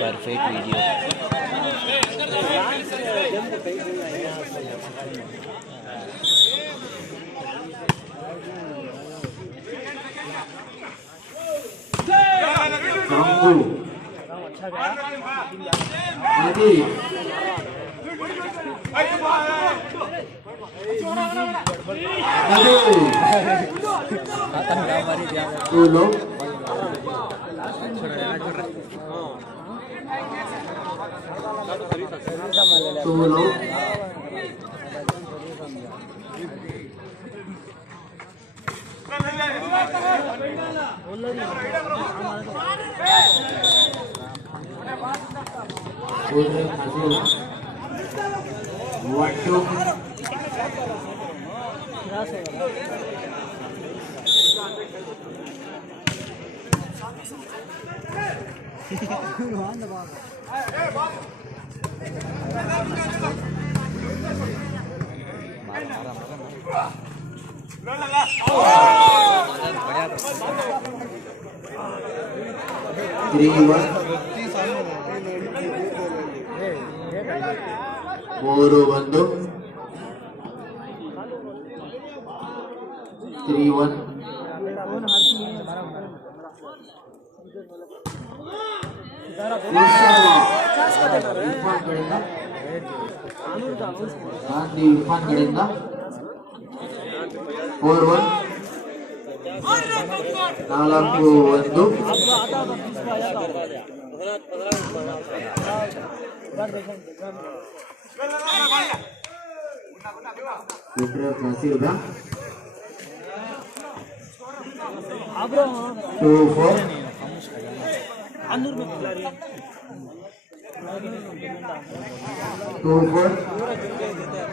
Perfect video. ಮೂರು ಒಂದು 3-1 ಗಾಂಧಿ ಇರ್ಫಾನ್ ಕಡೆಯಿಂದ 4-1 4-1 ನಸೀರ್ಗ 2-4 2-4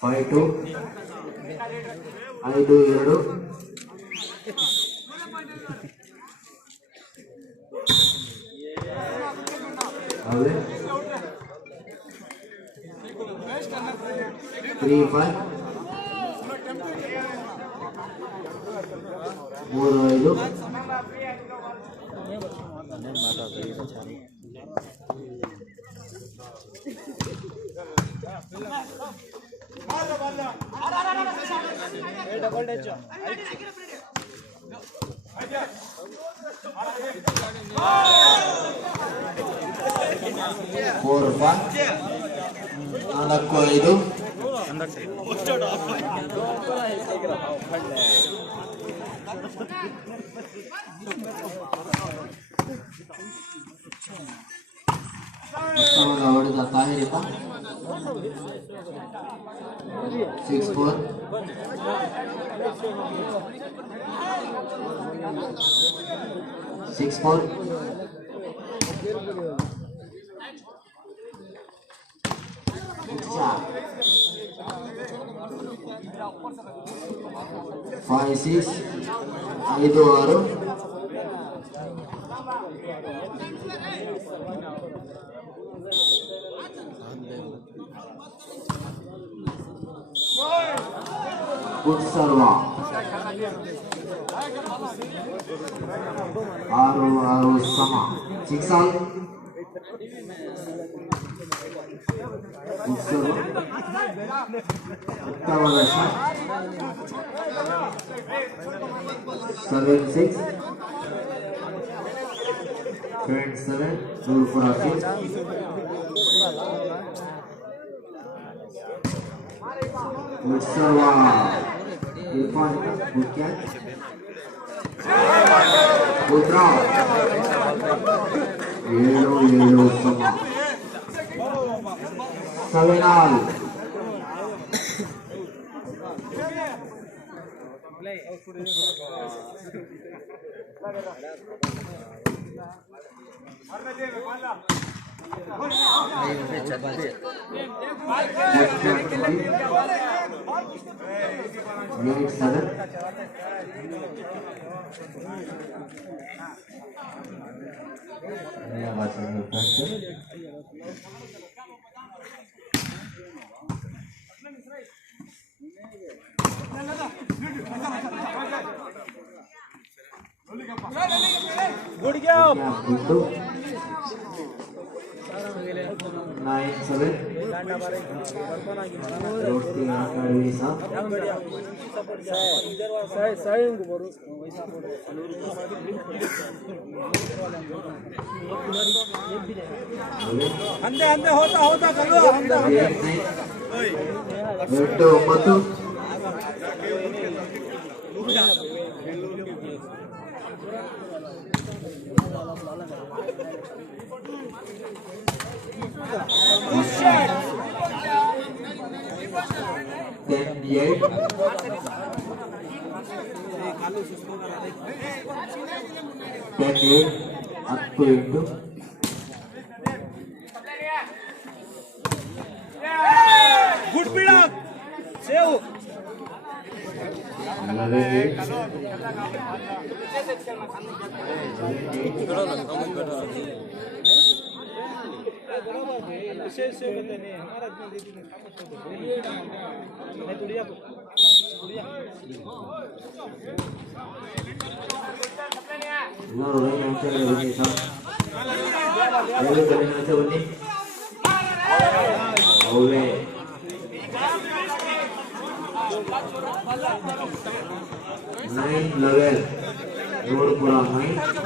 5-2 5-2 ಅವೇ 3-5 3-5 4-5 ಹೊಡೆದ ತಾಹಿರಿತ 6-4 6-4 5-6 5-6 ಗುಡ್ ಸರ್ವ 6-6 ಸಮ 6 ಆಲ್ ಗುಡ್ ಸರ್ವ ಉತ್ತಮವಾದ shot 7-6 7 rule for a six good serve Irfan good catch good draw 7 sama 7 all good गया 9-7 रोटी आकाड़ी सा अंदे अंदे होता करो अंदे 8-9 10-8 10-8 गुड पीड़ा सेव 9-11 रोड पूरा 9-11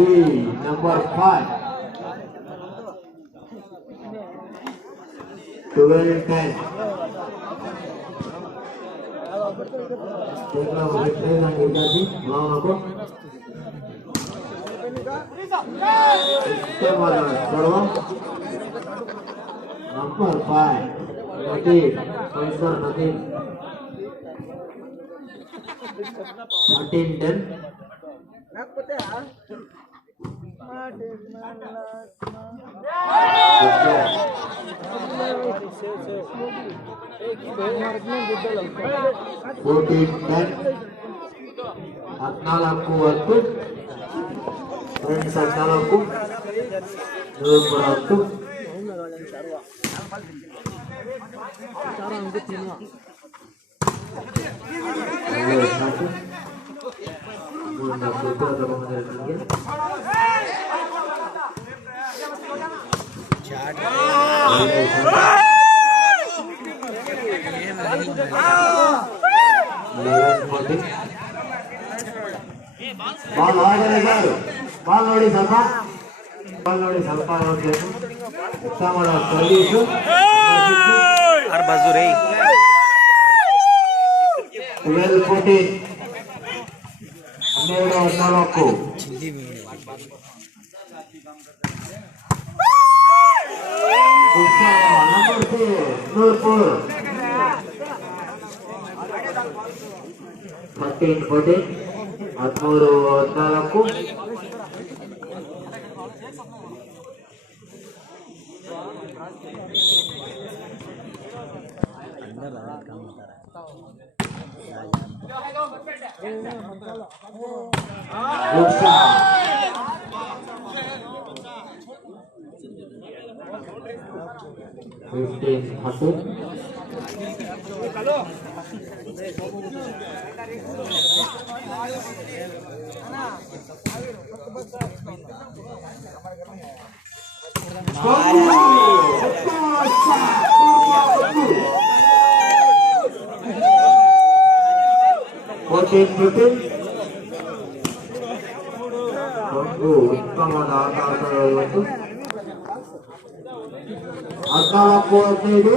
number 5 12-10 number 5 13-10 ಬಾಲ್ ನೋಡಿ ಸ್ವಲ್ಪ ನೋಡ್ಬೇಕು ಉತ್ತರ ಮಾಡೋ ಸರ್ವೀಸು हर बाजू रे 12-14 12-14 ಉತ್ತಮವಾದ ಆಟ ಆಡ್ತಾರೆ ಇವತ್ತು 14-15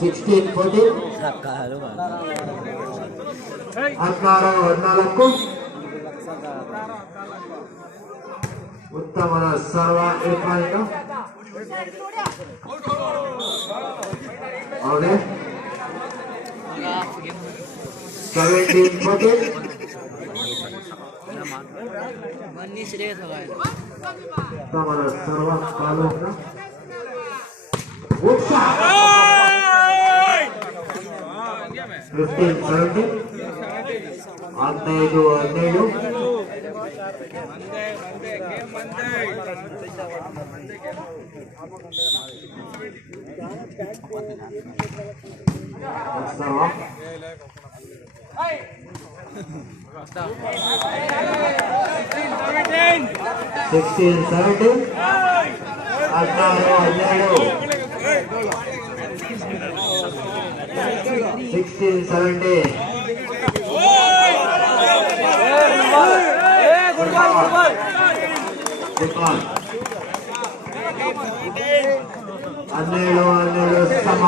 16-14. 16-14. ಉತ್ತಮ ಸರ್ವ ಪಾಯಿಂಟ್ ಅವರೇ 17-14. ಉತ್ತಮ ಸರ್ವ ಕಾಲು 15-17. 15-17. Sixteen, 17. 16, 17. ಹನ್ನೆರಡು ಸಮ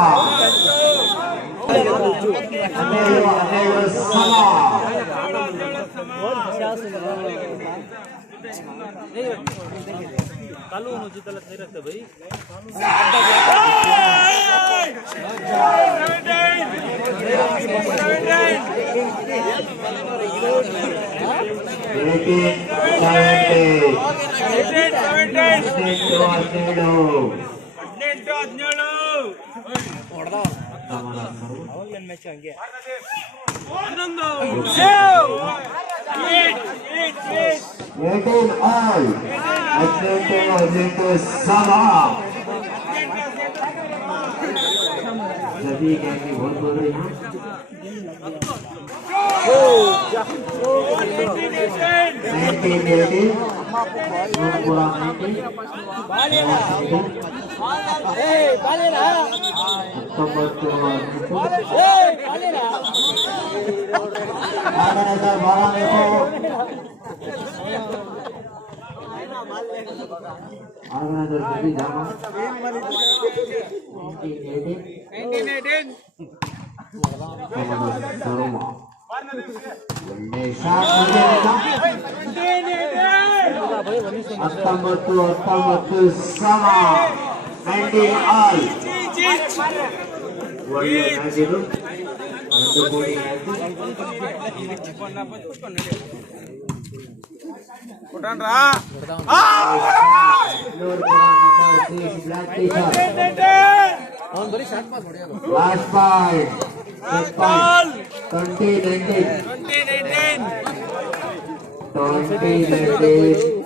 17 ಸಮ कालू जीतला नहीं रखते भाई 18 all. 18 sama. सभी क्या की बहुत बोल रही हूँ 19-18 पूरा 19 sama 19 all last point 20-19 20-19